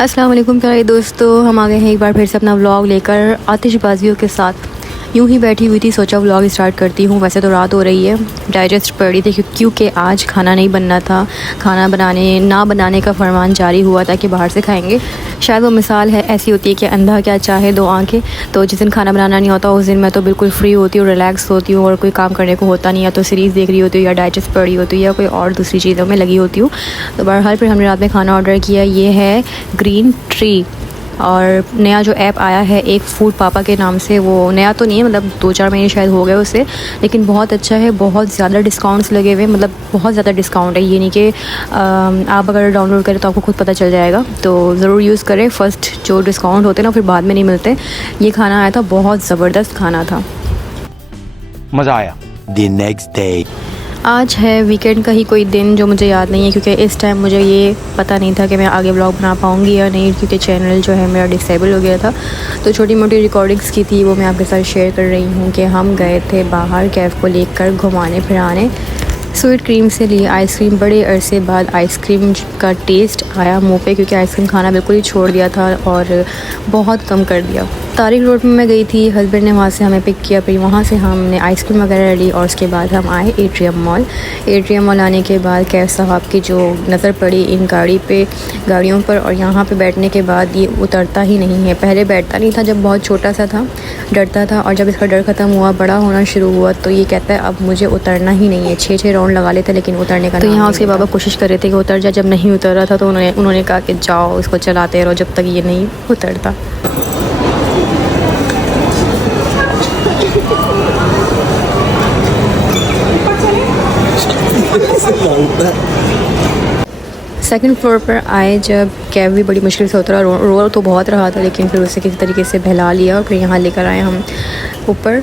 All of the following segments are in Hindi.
अस्सलाम वालेकुम प्यारे दोस्तों, हम आ गए हैं एक बार फिर से अपना व्लॉग लेकर आतिशबाजियों के साथ। यूं ही बैठी हुई थी, सोचा व्लॉग स्टार्ट करती हूँ। वैसे तो रात हो रही है, डाइजेस्ट पड़ रही थी क्योंकि आज खाना नहीं बनना था। खाना बनाने का फरमान जारी हुआ था कि बाहर से खाएंगे। शायद वो मिसाल है ऐसी होती है कि अंधा क्या चाहे दो आंखें। तो जिस दिन खाना बनाना नहीं होता उस दिन मैं तो बिल्कुल फ्री होती हूँ, रिलैक्स होती हूँ और कोई काम करने को होता नहीं। या तो सीरीज़ देख रही होती हूँ, या डाइजेस्ट पड़ रही होती हूँ, या कोई और दूसरी चीज़ों में लगी होती हूँ। तो बहरहाल फिर हमने रात में खाना ऑर्डर किया। ये है ग्रीन ट्री, और नया जो ऐप आया है एक फूड पापा के नाम से। वो नया तो नहीं है, मतलब 2-4 महीने शायद हो गए उसे, लेकिन बहुत अच्छा है। बहुत ज़्यादा डिस्काउंट्स लगे हुए, मतलब बहुत ज़्यादा डिस्काउंट है। ये नहीं कि आप अगर डाउनलोड करें तो आपको खुद पता चल जाएगा। तो ज़रूर यूज़ करें, फ़र्स्ट जो डिस्काउंट होते हैं ना फिर बाद में नहीं मिलते। ये खाना आया था, बहुत ज़बरदस्त खाना था, मज़ा आया। The next day. आज है वीकेंड का ही कोई दिन जो मुझे याद नहीं है, क्योंकि इस टाइम मुझे ये पता नहीं था कि मैं आगे व्लॉग बना पाऊँगी या नहीं, क्योंकि चैनल जो है मेरा डिसेबल हो गया था। तो छोटी मोटी रिकॉर्डिंग्स की थी, वो मैं आपके साथ शेयर कर रही हूँ कि हम गए थे बाहर कैफ़ को लेकर घुमाने फिराने। स्वीट क्रीम से लिए आइसक्रीम, बड़े अरसे बाद आइसक्रीम का टेस्ट आया मुँह पे, क्योंकि आइसक्रीम खाना बिल्कुल ही छोड़ दिया था और बहुत कम कर दिया। तारिक रोड में मैं गई थी, हस्बैंड ने वहाँ से हमें पिक किया, फिर वहाँ से हमने आइसक्रीम वगैरह ली और उसके बाद हम आए एट्रियम मॉल। एट्रियम मॉल आने के बाद कैफ साहब की जो नज़र पड़ी इन गाड़ियों पर, और यहाँ पे बैठने के बाद ये उतरता ही नहीं है। पहले बैठता नहीं था, जब बहुत छोटा सा था डरता था, और जब इसका डर ख़त्म हुआ, बड़ा होना शुरू हुआ, तो ये कहता है अब मुझे उतरना ही नहीं है। 6-6 राउंड लगा लेते लेकिन उतरने का। तो यहाँ उसके बाबा कोशिश कर रहे थे कि उतर जाए, जब नहीं उतर रहा था तो उन्होंने कहा कि जाओ इसको चलाते रहो जब तक ये नहीं उतरता। सेकंड फ्लोर पर आए जब, कैब भी बड़ी मुश्किल से उतरा। रो तो बहुत रहा था, लेकिन फिर उसे किसी तरीके से बहला लिया और फिर यहाँ लेकर आए हम ऊपर,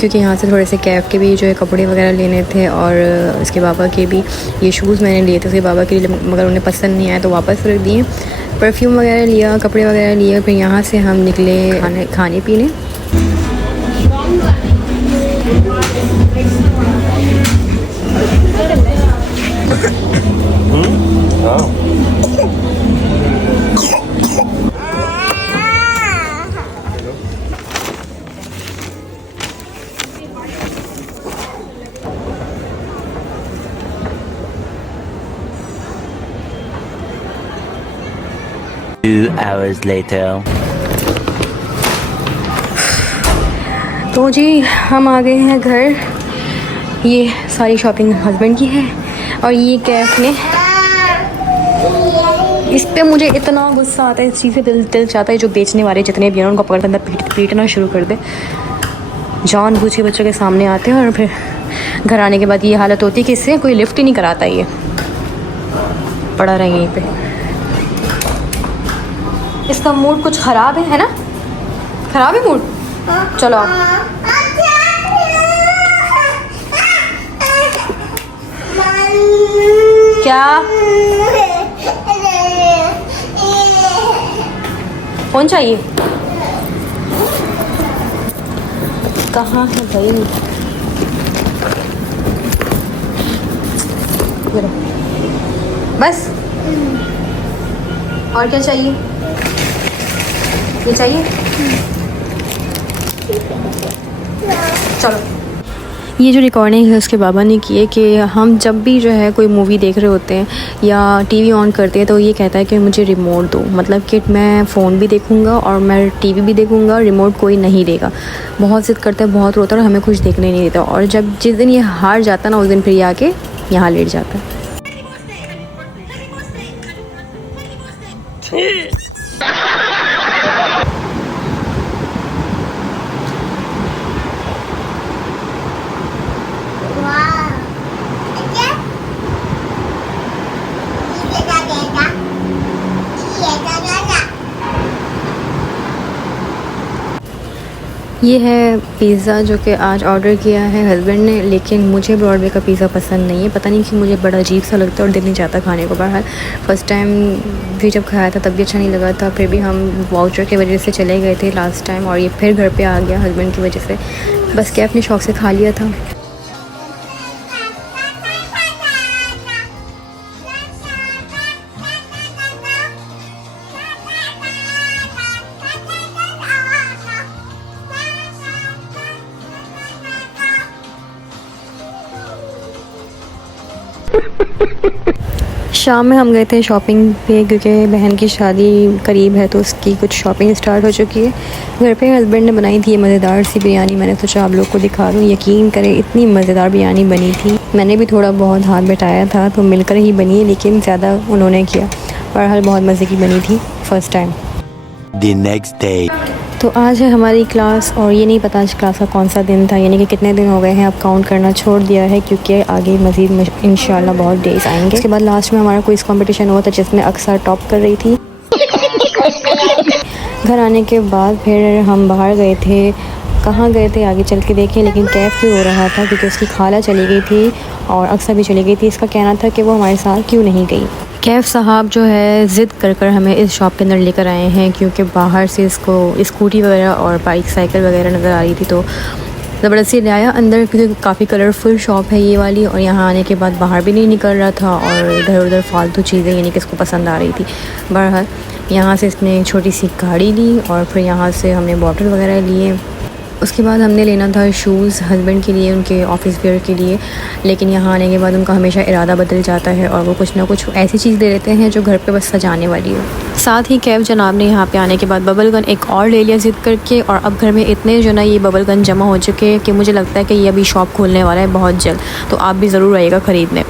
क्योंकि यहाँ से थोड़े से कैब के भी जो है कपड़े वगैरह लेने थे, और उसके बाबा के भी ये शूज़ मैंने लिए थे उसके बाबा के लिए, मगर उन्हें पसंद नहीं आया तो वापस रख दिए। परफ्यूम वगैरह लिया, कपड़े वगैरह लिए, फिर यहाँ से हम निकले खाने पीने। Two hours later. तो जी हम आ गए हैं घर। ये सारी शॉपिंग हस्बैंड की है, और ये कैफ ने, इस पे मुझे इतना गुस्सा आता है, इस चीज़ से दिल चाहता है जो बेचने वाले जितने भी हैं उनको पकड़ कर पीटना शुरू कर दे। जानबूझ के बच्चों के सामने आते हैं और फिर घर आने के बाद ये हालत होती है कि इससे कोई लिफ्ट ही नहीं कराता। ये पड़ा रहा यहीं पे। इसका मूड कुछ ख़राब है ना? ख़राब है मूड? चलो आप। क्या कौन चाहिए? कहाँ है भाई? बस और क्या चाहिए? ये चाहिए? चलो। ये जो रिकॉर्डिंग है उसके बाबा ने की है कि हम जब भी जो है कोई मूवी देख रहे होते हैं या टीवी ऑन करते हैं तो ये कहता है कि मुझे रिमोट दो, मतलब कि मैं फ़ोन भी देखूंगा और मैं टीवी भी देखूंगा, रिमोट कोई नहीं देगा। बहुत जिद करता है, बहुत रोता है और हमें कुछ देखने नहीं देता। और जब जिस दिन ये हार जाता ना उस दिन फिर ये आके यहाँ लेट जाता है। ये है पिज़्ज़ा जो कि आज ऑर्डर किया है हस्बैंड ने, लेकिन मुझे ब्रॉडवे का पिज़्ज़ा पसंद नहीं है। पता नहीं कि मुझे बड़ा अजीब सा लगता है और दिल नहीं चाहता खाने को बाहर। फ़र्स्ट टाइम भी जब खाया था तब भी अच्छा नहीं लगा था, फिर भी हम वाउचर की वजह से चले गए थे लास्ट टाइम, और ये फिर घर पे आ गया हस्बैंड की वजह से। बस क्या अपने शौक़ से खा लिया था। शाम में हम गए थे शॉपिंग पे क्योंकि बहन की शादी करीब है तो उसकी कुछ शॉपिंग स्टार्ट हो चुकी है। घर पे हस्बैंड ने बनाई थी मज़ेदार सी बिरयानी। मैंने सोचा आप लोग को दिखा दूँ। यकीन करें इतनी मज़ेदार बिरयानी बनी थी। मैंने भी थोड़ा बहुत हाथ बटाया था तो मिलकर ही बनी, लेकिन ज़्यादा उन्होंने किया। बहरहाल बहुत मज़े की बनी थी first time. The next day. तो आज है हमारी क्लास और ये नहीं पता आज क्लास का कौन सा दिन था, यानी कि कितने दिन हो गए हैं। अब काउंट करना छोड़ दिया है क्योंकि आगे मज़ीद इंशाल्लाह बहुत डेज आएंगे। उसके बाद लास्ट में हमारा क्विज़ कंपटीशन हुआ था जिसमें अक्सर टॉप कर रही थी। घर आने के बाद फिर हम बाहर गए थे। कहाँ गए थे आगे चल के देखें, लेकिन कैफ़ क्यों हो रहा था क्योंकि उसकी खाला चली गई थी और अक्सर भी चली गई थी। इसका कहना था कि वो हमारे साथ क्यों नहीं गई। कैफ़ साहब जो है ज़िद कर हमें इस शॉप के अंदर लेकर आए हैं क्योंकि बाहर से इसको स्कूटी वगैरह और बाइक साइकिल वगैरह नज़र आ रही थी, तो ज़बरदस्ती ले आया अंदर क्योंकि काफ़ी कलरफुल शॉप है ये वाली। और यहाँ आने के बाद बाहर भी नहीं निकल रहा था और इधर उधर फालतू चीज़ें यानी कि इसको पसंद आ रही थी। बहरहाल यहाँ से इसने एक छोटी सी गाड़ी ली और फिर यहाँ से हमने बॉटल वगैरह लिए। उसके बाद हमने लेना था शूज़ हस्बैंड के लिए, उनके ऑफिस वेयर के लिए, लेकिन यहाँ आने के बाद उनका हमेशा इरादा बदल जाता है और वो कुछ ना कुछ ऐसी चीज़ दे देते हैं जो घर पे बस सजाने वाली हो। साथ ही कैब जनाब ने यहाँ पे आने के बाद बबल गन एक और ले लिया ज़िद करके, और अब घर में इतने जो ना ये बबल गन जमा हो चुके हैं कि मुझे लगता है कि ये अभी शॉप खोलने वाला है बहुत जल्द, तो आप भी ज़रूर आइएगा ख़रीदने।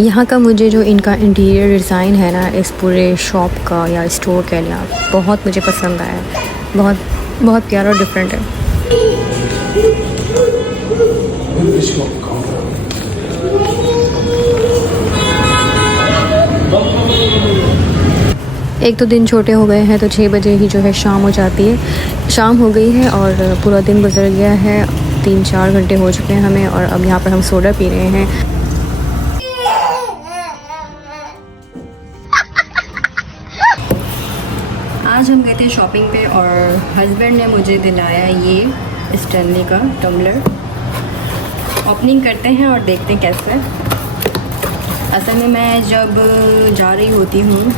यहाँ का मुझे जो इनका इंटीरियर डिज़ाइन है ना इस पूरे शॉप का या स्टोर कह लें आप, बहुत मुझे पसंद आया। बहुत बहुत प्यारा और डिफरेंट है। एक तो दिन छोटे हो गए हैं तो 6 बजे ही जो है शाम हो जाती है। शाम हो गई है और पूरा दिन गुजर गया है। 3-4 घंटे हो चुके हैं हमें और अब यहाँ पर हम सोडा पी रहे हैं। आज हम गए थे शॉपिंग पे और हस्बैंड ने मुझे दिलाया ये स्टैनली का टम्बलर। ओपनिंग करते हैं और देखते हैं कैसे। असल में मैं जब जा रही होती हूँ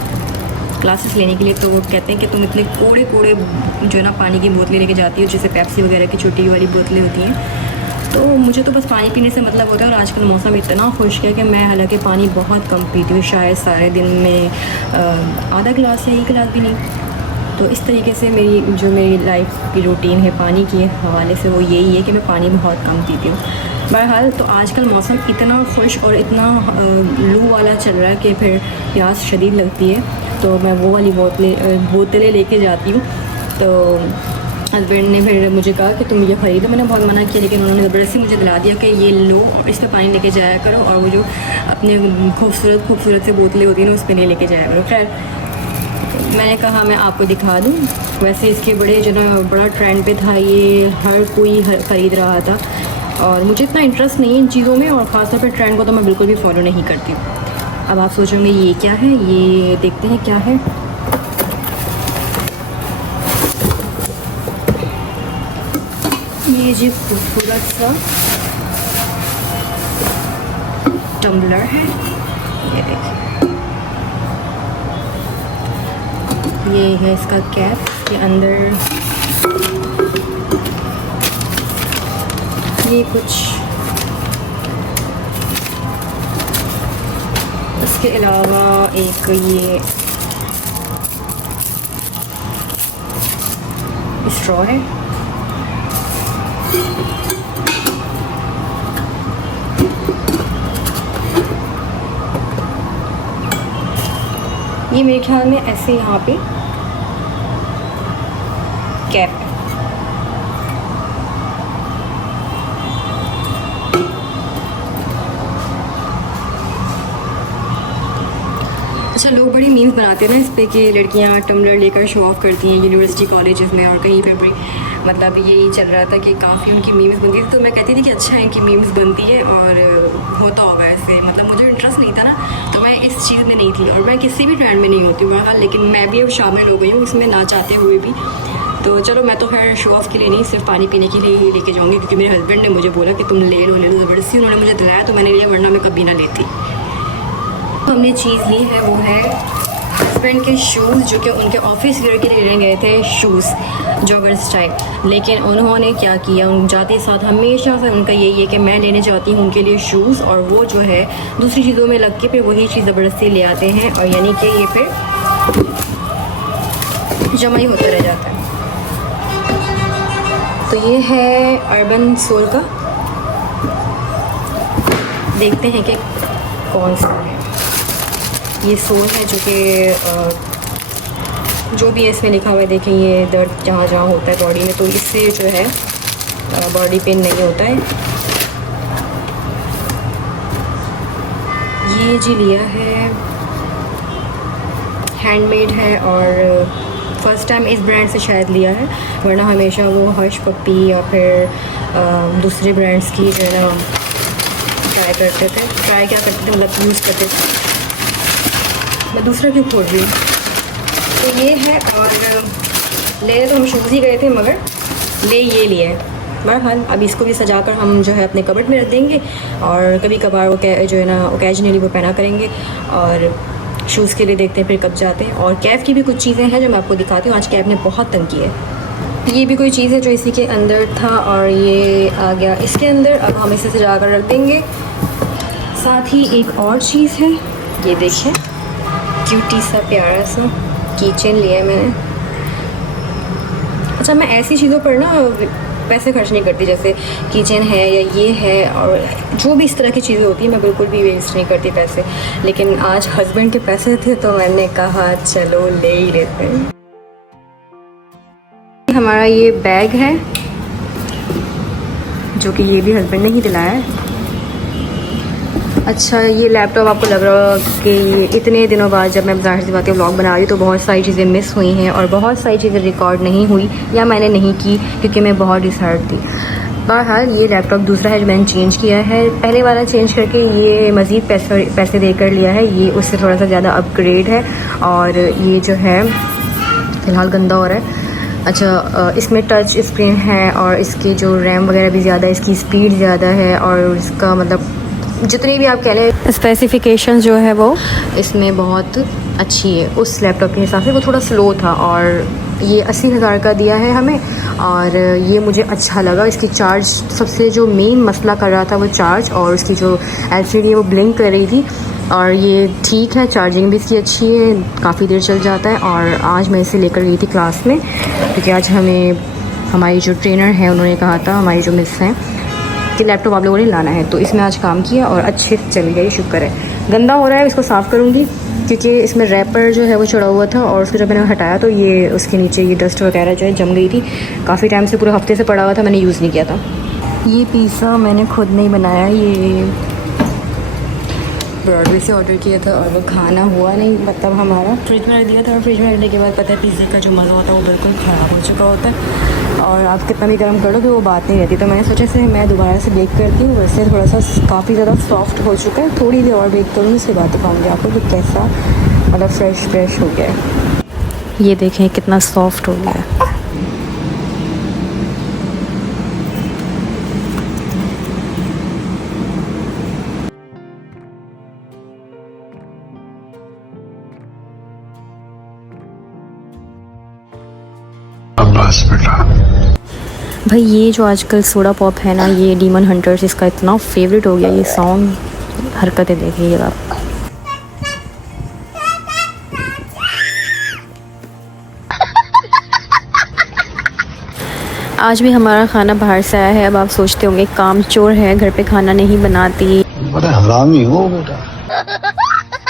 क्लासेस लेने के लिए तो वो कहते हैं कि तुम इतने कोड़े कोड़े जो है ना पानी की बोतलें लेके जाती हो, जैसे पेप्सी वगैरह की छोटी वाली बोतलें होती हैं। तो मुझे तो बस पानी पीने से मतलब होता है और आजकल मौसम इतना खुश्क है कि मैं हालांकि पानी बहुत कम पीती हूँ, शायद सारे दिन में आधा गिलास या 1 गिलास भी नहीं। तो इस तरीके से मेरी लाइफ की रूटीन है पानी के हवाले से वो यही है कि मैं पानी बहुत कम पीती हूँ। बहरहाल तो आजकल मौसम इतना खुश और इतना लू वाला चल रहा है कि फिर प्यास शदीद लगती है, तो मैं वो वाली बोतलें लेके जाती हूँ। तो हस्बैंड ने फिर मुझे कहा कि तुम ये ख़रीदो। मैंने बहुत मना किया लेकिन उन्होंने ज़बरदस्ती मुझे दिला दिया कि ये लो और इस पर पानी लेके जाया करो, और वो जो अपने खूबसूरत से बोतलें होती हैं ना उस पर नहीं लेके जाया करो। खैर मैंने कहा मैं आपको दिखा दूँ। वैसे इसके बड़ा ट्रेंड पे था ये, हर कोई ख़रीद रहा था और मुझे इतना इंटरेस्ट नहीं है इन चीज़ों में, और ख़ासतौर पर ट्रेंड को तो मैं बिल्कुल भी फॉलो नहीं करती। अब आप सोचोगे ये क्या है, ये देखते हैं क्या है। ये जी खूबसूरत सा टम्बलर है, ये देखिए। ये है इसका कैप, के अंदर ये कुछ, इसके अलावा एक ये स्ट्रॉ है। ये मेरे ख्याल में ऐसे यहाँ पे कैप है। अच्छा, लोग बड़ी मीम्स बनाते हैं ना इस पे कि लड़कियां टम्बलर लेकर शो ऑफ करती हैं यूनिवर्सिटी कॉलेजेस में और कहीं पे भी। मतलब यही चल रहा था कि काफ़ी उनकी मीम्स बनती थी, तो मैं कहती थी कि अच्छा है कि मीम्स बनती है और होता होगा ऐसे। मतलब मुझे इंटरेस्ट नहीं था ना, तो मैं इस चीज़ में नहीं थी और मैं किसी भी ट्रेंड में नहीं होती हूँ, लेकिन मैं भी अब शामिल हो गई हूँ इसमें ना चाहते हुए भी। तो चलो मैं तो खैर शो ऑफ के लिए नहीं, सिर्फ पानी पीने के लिए ही लेके जाऊँगी, क्योंकि मेरे हस्बैंड ने मुझे बोला कि तुम ले लो ज़बरदस्ती उन्होंने मुझे दिलाया तो मैंने लिया, वरना मैं कभी ना लेती। तो हमने चीज़ ली है वो है हस्बैंड के शूज़ जो कि उनके ऑफिस वेयर के लिए लेने गए थे, शूज़ जॉगर स्टाइल, लेकिन उन्होंने क्या किया, उन जाते साथ हमेशा से उनका यही है कि मैं लेने जाती हूँ उनके लिए शूज़, और वो जो है दूसरी चीज़ों में लग के फिर वही चीज़ ज़बरदस्ती ले आते हैं, और यानी कि ये फिर जमा ही होता रह जाता है। तो ये है अर्बन सोल का, देखते हैं कि कौन सा है। ये सोल है जो कि जो भी है इसमें लिखा हुआ है, देखें ये दर्द जहाँ जहाँ होता है बॉडी में, तो इससे जो है बॉडी पेन नहीं होता है। ये जी लिया है, हैंडमेड है, और फर्स्ट टाइम इस ब्रांड से शायद लिया है, वरना हमेशा वो हर्ष पप्पी या फिर दूसरे ब्रांड्स की जो है ना ट्राई करते थे, ट्राई क्या करते थे मतलब यूज़ करते थे। मैं दूसरा क्यों खोल रही हूँ। तो ये है, और ले तो हम शूज़ ही गए थे मगर ले ये लिए। बहरहाल अब इसको भी सजाकर हम जो है अपने कबर्ड में रख देंगे, और कभी कभार वो जो है ना ओकेजनली वो पहना करेंगे। और शूज़ के लिए देखते हैं फिर कब जाते हैं। और कैफ़ की भी कुछ चीज़ें हैं जो मैं आपको दिखाती हूँ। आज कैफ़ ने बहुत तंग की है। ये भी कोई चीज़ है जो इसी के अंदर था, और ये आ गया इसके अंदर। अब हम इसे सजा कर रख देंगे। साथ ही एक और चीज़ है, ये देखिए क्यूटी सा प्यारा सा कीचेन लिया है मैंने। अच्छा, मैं ऐसी चीज़ों पर ना पैसे खर्च नहीं करती, जैसे किचन है या ये है, और जो भी इस तरह की चीज़ें होती हैं मैं बिल्कुल भी वेस्ट नहीं करती पैसे। लेकिन आज हस्बैंड के पैसे थे तो मैंने कहा चलो ले ही लेते हैं। हमारा ये बैग है जो कि ये भी हस्बैंड ने ही दिलाया है। अच्छा, ये लैपटॉप आपको लग रहा होगा कि इतने दिनों बाद जब मैं ज़ाहिर सी बात है व्लॉग बना रही हूँ तो बहुत सारी चीज़ें मिस हुई हैं, और बहुत सारी चीज़ें रिकॉर्ड नहीं हुई या मैंने नहीं की क्योंकि मैं बहुत डिसहर्ट थी। बहरहाल ये लैपटॉप दूसरा है जो मैंने चेंज किया है। पहले वाला चेंज करके ये मज़ीद पैसे देकर लिया है, ये उससे थोड़ा सा ज़्यादा अपग्रेड है, और ये जो है फ़िलहाल गंदा हो रहा है। अच्छा, इसमें टच स्क्रीन है, और इसकी जो रैम वगैरह भी ज़्यादा है, इसकी स्पीड ज़्यादा है, और इसका मतलब जितनी भी आप कह लें स्पेसिफिकेशन जो है वो इसमें बहुत अच्छी है। उस लैपटॉप के हिसाब से वो थोड़ा स्लो था, और ये 80,000 का दिया है हमें, और ये मुझे अच्छा लगा। इसकी चार्ज, सबसे जो मेन मसला कर रहा था वो चार्ज, और उसकी जो LCD है वो ब्लिंक कर रही थी, और ये ठीक है, चार्जिंग भी इसकी अच्छी है, काफ़ी देर चल जाता है। और आज मैं इसे लेकर गई थी क्लास में, क्योंकि आज हमें हमारी जो ट्रेनर है उन्होंने कहा था, हमारी जो मिस हैं, कि लैपटॉप आप लोगों ने लाना है, तो इसमें आज काम किया और अच्छे से चल गया, शुक्र है। गंदा हो रहा है, इसको साफ़ करूँगी क्योंकि इसमें रैपर जो है वो चढ़ा हुआ था, और उसको जब मैंने हटाया तो ये उसके नीचे ये डस्ट वगैरह जो है जम गई थी। काफ़ी टाइम से, पूरे हफ्ते से पड़ा हुआ था, मैंने यूज़ नहीं किया था। ये पिज़्ज़ा मैंने खुद नहीं बनाया, ये ब्रॉडवे से ऑर्डर किया था, और वो खाना हुआ नहीं, मतलब हमारा फ्रिज में रख दिया था, और फ्रिज में रखने के बाद पता है पिज़्ज़े का जो मज़ा होता है वो बिल्कुल ख़राब हो चुका होता है, और आप कितना भी गर्म कर लो तो वो बात नहीं रहती। तो मैंने सोचा से मैं दोबारा से बेक करती हूँ। वैसे थोड़ा सा काफ़ी ज़्यादा सॉफ्ट हो चुका है, थोड़ी देर और बेक करूँगी, उसके बाद दिखाऊँगी आपको कि कैसा मतलब फ्रेश हो गया है। ये देखें कितना सॉफ्ट हो गया है। भाई ये जो आजकल सोडा पॉप है ना, ये डीमन हंटर्स, इसका इतना फेवरेट हो गया ये सॉन्ग। हरकतें देखिए आप। आज भी हमारा खाना बाहर से आया है। अब आप सोचते होंगे काम चोर है, घर पे खाना नहीं बनाती, बड़ा हरामी हो बेटा,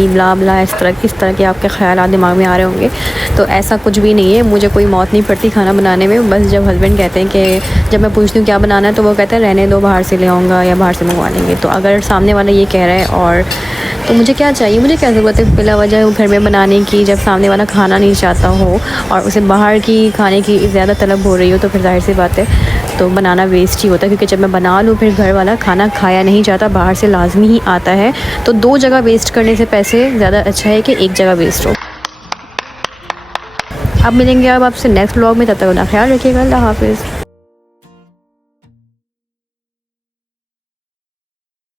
ब्ला ब्ला, इस तरह के आपके ख्याल दिमाग में आ रहे होंगे। तो ऐसा कुछ भी नहीं है, मुझे कोई मौत नहीं पड़ती खाना बनाने में। बस जब हस्बैंड कहते हैं कि जब मैं पूछती हूँ क्या बनाना है, तो वो कहते हैं रहने दो, बाहर से ले आऊँगा या बाहर से मंगवा लेंगे। तो अगर सामने वाला ये कह रहा है और तो मुझे क्या चाहिए, मुझे क्या ज़रूरत है बिला वजह घर में बनाने की, जब सामने वाला खाना नहीं चाहता हो और उसे बाहर की खाने की ज़्यादा तलब हो रही हो, तो फिर जाहिर सी बात है तो बनाना वेस्ट ही होता है। क्योंकि जब मैं बना लूँ फिर घर वाला खाना खाया नहीं जाता, बाहर से लाजमी ही आता है। तो 2 जगह वेस्ट करने से पैसे ज़्यादा अच्छा है कि 1 जगह वेस्ट हो। अब मिलेंगे अब आपसे नेक्स्ट व्लॉग में, तब तक अपना ख्याल रखिएगा। अल्लाह हाफिज़।